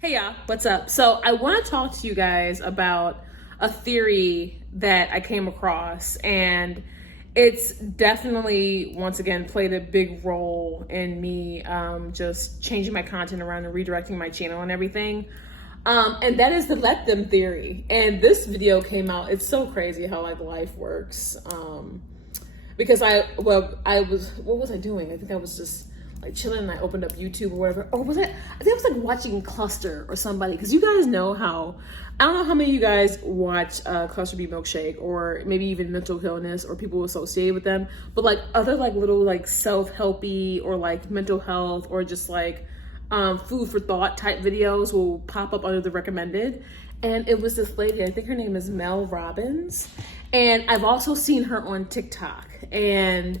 Hey y'all, what's up? So I want to talk to you guys about a theory that I came across, and it's definitely, once again, played a big role in me just changing my content around and redirecting my channel and everything. And that is the let them theory. And this video came out, it's so crazy how like life works. Because what was I doing? I think I was just like chilling and I opened up YouTube or whatever. Or was I think I was like watching Cluster or somebody. Because you guys know how, I don't know how many of you guys watch Cluster B Milkshake or maybe even mental illness or people associated with them. But like other like little like self-helpy or like mental health or just like food for thought type videos will pop up under the recommended. And it was this lady, I think her name is Mel Robbins. And I've also seen her on TikTok. And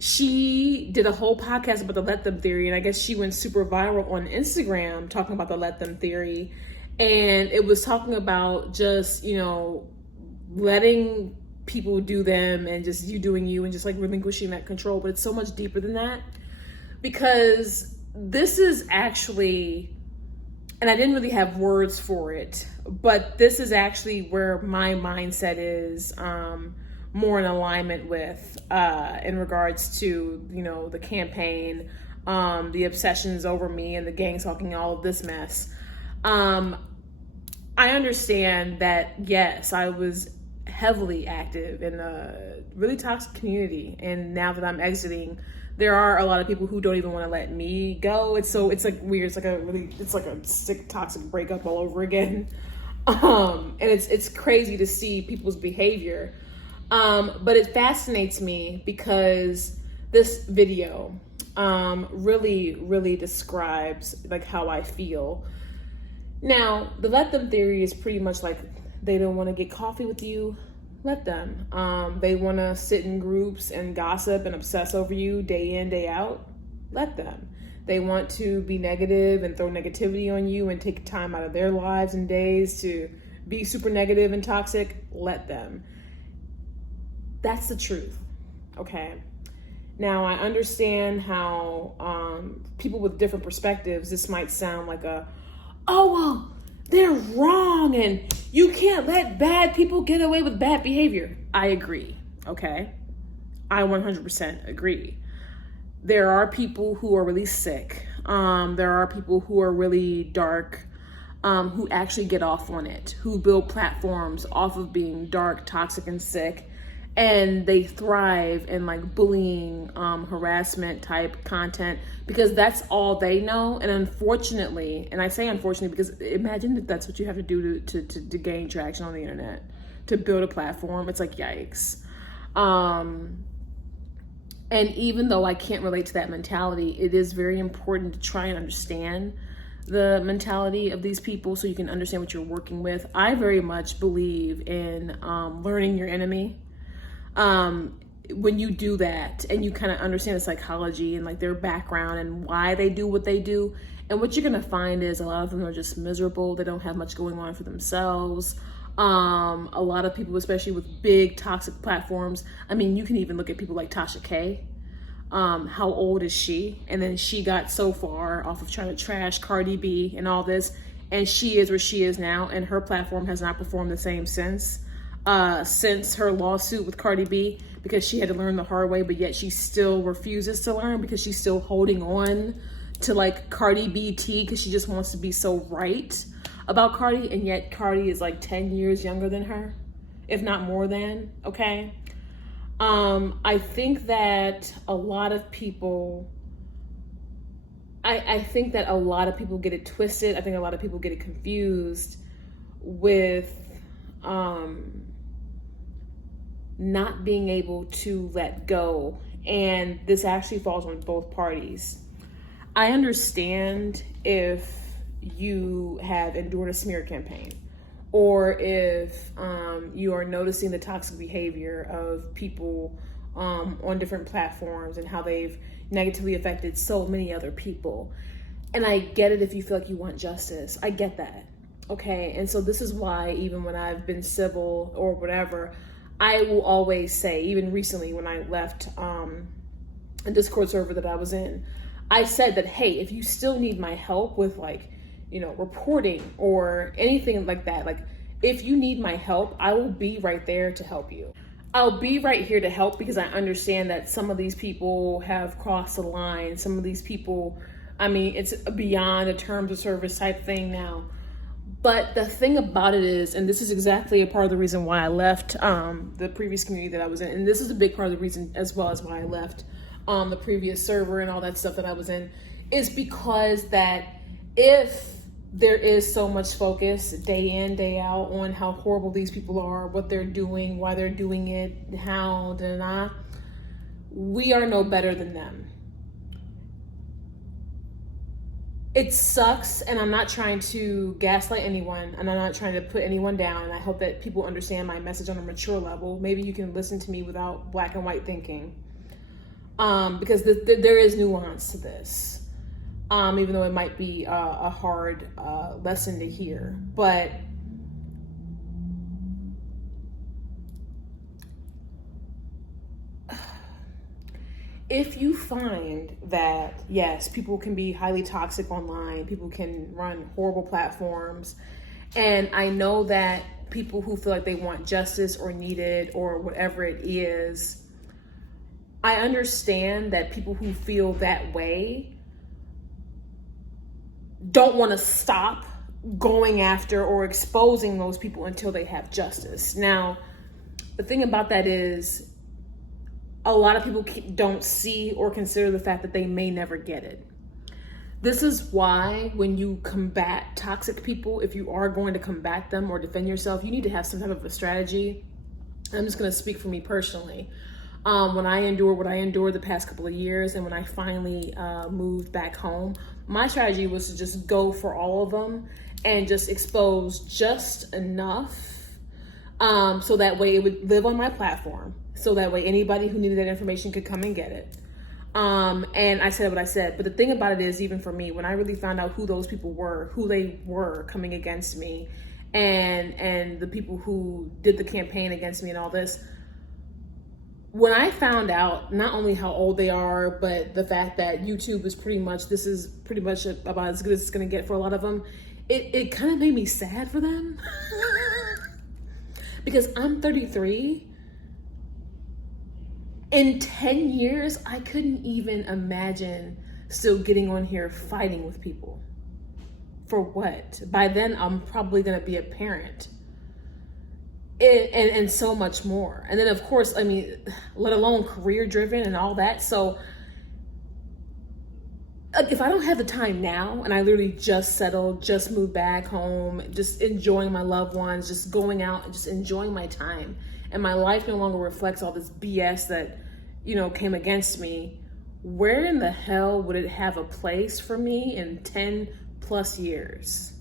she did a whole podcast about the let them theory. And I guess she went super viral on Instagram talking about the let them theory. And it was talking about just, letting people do them and just you doing you and just like relinquishing that control. But it's so much deeper than that. Because this is actually, and I didn't really have words for it, but this is actually where my mindset is more in alignment with in regards to, the campaign, the obsessions over me and the gang talking, all of this mess. I understand that, yes, I was heavily active in a really toxic community. And now that I'm exiting, there are a lot of people who don't even want to let me go. It's like weird. It's like a sick, toxic breakup all over again. And it's crazy to see people's behavior. But it fascinates me because this video really, really describes like how I feel. Now, the let them theory is pretty much like they don't want to get coffee with you. Let them. They want to sit in groups and gossip and obsess over you day in, day out. Let them. They want to be negative and throw negativity on you and take time out of their lives and days to be super negative and toxic. Let them. That's the truth. Okay. Now, I understand how people with different perspectives, this might sound like they're wrong and you can't let bad people get away with bad behavior. I agree, okay? I 100% agree. There are people who are really sick. There are people who are really dark, who actually get off on it, who build platforms off of being dark, toxic, and sick. And they thrive in like bullying, harassment type content because that's all they know. And unfortunately, and I say unfortunately because imagine that that's what you have to do to gain traction on the internet, to build a platform. It's like, yikes. And even though I can't relate to that mentality, it is very important to try and understand the mentality of these people so you can understand what you're working with. I very much believe in learning your enemy. When you do that and you kind of understand the psychology and like their background and why they do what they do, and what you're going to find is a lot of them are just miserable. They don't have much going on for themselves. A lot of people, especially with big toxic platforms. I mean, you can even look at people like Tasha K. How old is she? And then she got so far off of trying to trash Cardi B and all this. And she is where she is now. And her platform has not performed the same since her lawsuit with Cardi B, because she had to learn the hard way, but yet she still refuses to learn because she's still holding on to like Cardi BT because she just wants to be so right about Cardi, and yet Cardi is like 10 years younger than her, if not more than, okay? I think that a lot of people, I think that a lot of people get it twisted. I think a lot of people get it confused with, not being able to let go. And this actually falls on both parties. I understand if you have endured a smear campaign, or if you are noticing the toxic behavior of people on different platforms and how they've negatively affected so many other people. And I get it if you feel like you want justice. I get that. Okay. And so this is why even when I've been civil or whatever, I will always say, even recently when I left a Discord server that I was in, I said that, hey, if you still need my help with like, reporting or anything like that, like if you need my help, I will be right there to help you. I'll be right here to help, because I understand that some of these people have crossed the line. Some of these people, I mean, it's beyond a terms of service type thing now. But the thing about it is, and this is exactly a part of the reason why I left the previous community that I was in, and this is a big part of the reason as well as why I left the previous server and all that stuff that I was in, is because that if there is so much focus day in, day out on how horrible these people are, what they're doing, why they're doing it, how, we are no better than them. It sucks, and I'm not trying to gaslight anyone, and I'm not trying to put anyone down, and I hope that people understand my message on a mature level. Maybe you can listen to me without black and white thinking, because there is nuance to this. Even though it might be a hard lesson to hear. But if you find that, yes, people can be highly toxic online, people can run horrible platforms, and I know that people who feel like they want justice or need it or whatever it is, I understand that people who feel that way don't want to stop going after or exposing those people until they have justice. Now, the thing about that is a lot of people don't see or consider the fact that they may never get it. This is why when you combat toxic people, if you are going to combat them or defend yourself, you need to have some type of a strategy. I'm just going to speak for me personally. When I endured what I endured the past couple of years, and when I finally moved back home, my strategy was to just go for all of them and just expose just enough so that way it would live on my platform. So that way anybody who needed that information could come and get it. And I said what I said. But the thing about it is, even for me, when I really found out who those people were, who they were coming against me, and the people who did the campaign against me and all this, when I found out not only how old they are, but the fact that YouTube is this is pretty much about as good as it's going to get for a lot of them, it kind of made me sad for them. Because I'm 33. In 10 years, I couldn't even imagine still getting on here fighting with people. For what? By then, I'm probably going to be a parent. And so much more. And then, of course, I mean, let alone career driven and all that. So if I don't have the time now, and I literally just settled, just moved back home, just enjoying my loved ones, just going out and just enjoying my time, and my life no longer reflects all this BS that, came against me, where in the hell would it have a place for me in 10 plus years?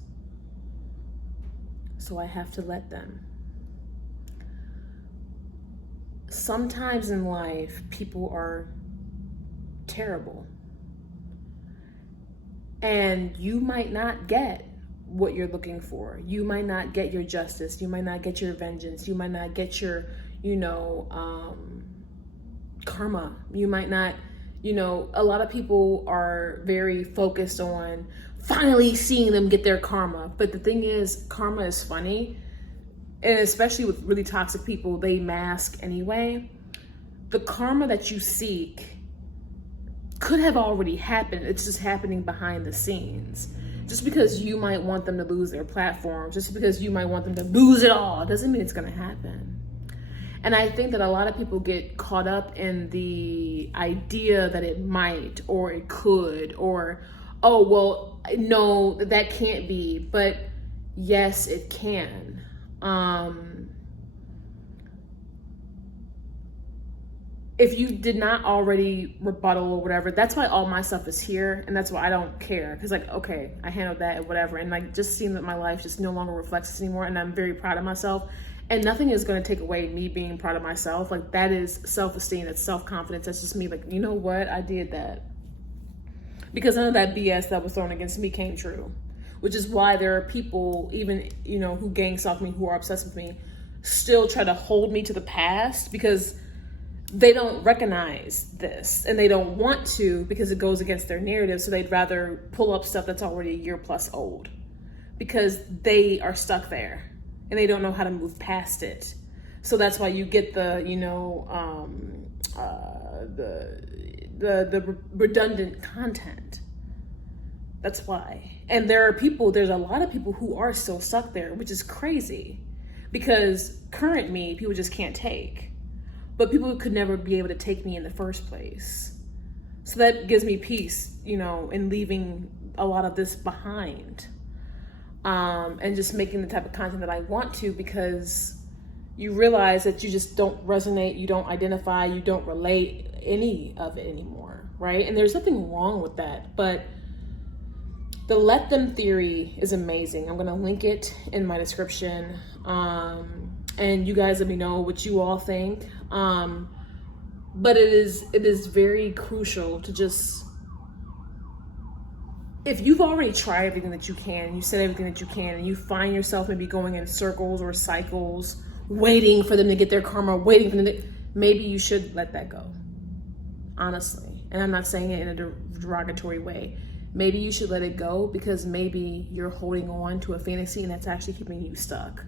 So I have to let them. Sometimes in life, people are terrible. And you might not get what you're looking for. You might not get your justice. You might not get your vengeance. You might not get your, karma. You might not, a lot of people are very focused on finally seeing them get their karma. But the thing is, karma is funny. And especially with really toxic people, they mask anyway. The karma that you seek could have already happened. It's just happening behind the scenes. Just because you might want them to lose their platform, just because you might want them to lose it all, doesn't mean it's going to happen. And I think that a lot of people get caught up in the idea that it might, or it could, or, oh, well, no, that can't be. But yes, it can. If you did not already rebuttal or whatever, that's why all my stuff is here, and that's why I don't care. Because okay, I handled that and whatever, and just seeing that my life just no longer reflects this anymore, and I'm very proud of myself. And nothing is going to take away me being proud of myself. That is self-esteem, that's self-confidence. That's just me. You know what? I did that. Because none of that BS that was thrown against me came true. Which is why there are people, even, who gang stalk me, who are obsessed with me, still try to hold me to the past, because they don't recognize this, and they don't want to because it goes against their narrative. So they'd rather pull up stuff that's already a year plus old because they are stuck there and they don't know how to move past it. So that's why you get the, the redundant content. That's why. And there's a lot of people who are still stuck there, which is crazy because current me, people just can't take. But people could never be able to take me in the first place. So that gives me peace, in leaving a lot of this behind. And just making the type of content that I want to, because you realize that you just don't resonate, you don't identify, you don't relate any of it anymore, right? And there's nothing wrong with that. But the let them theory is amazing. I'm going to link it in my description. And you guys let me know what you all think. But it is very crucial to just, if you've already tried everything that you can, you said everything that you can, and you find yourself maybe going in circles or cycles, waiting for them to get their karma, waiting for them to, maybe you should let that go, honestly. And I'm not saying it in a derogatory way. Maybe you should let it go because maybe you're holding on to a fantasy and that's actually keeping you stuck.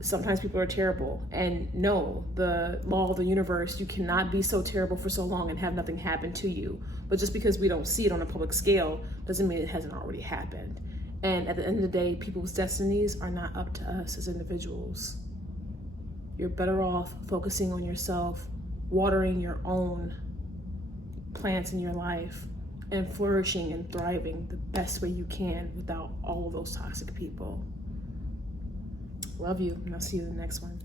Sometimes people are terrible, and no, the law of the universe, you cannot be so terrible for so long and have nothing happen to you. But just because we don't see it on a public scale doesn't mean it hasn't already happened. And at the end of the day, people's destinies are not up to us as individuals. You're better off focusing on yourself, watering your own plants in your life, and flourishing and thriving the best way you can without all of those toxic people. Love you, and I'll see you in the next one.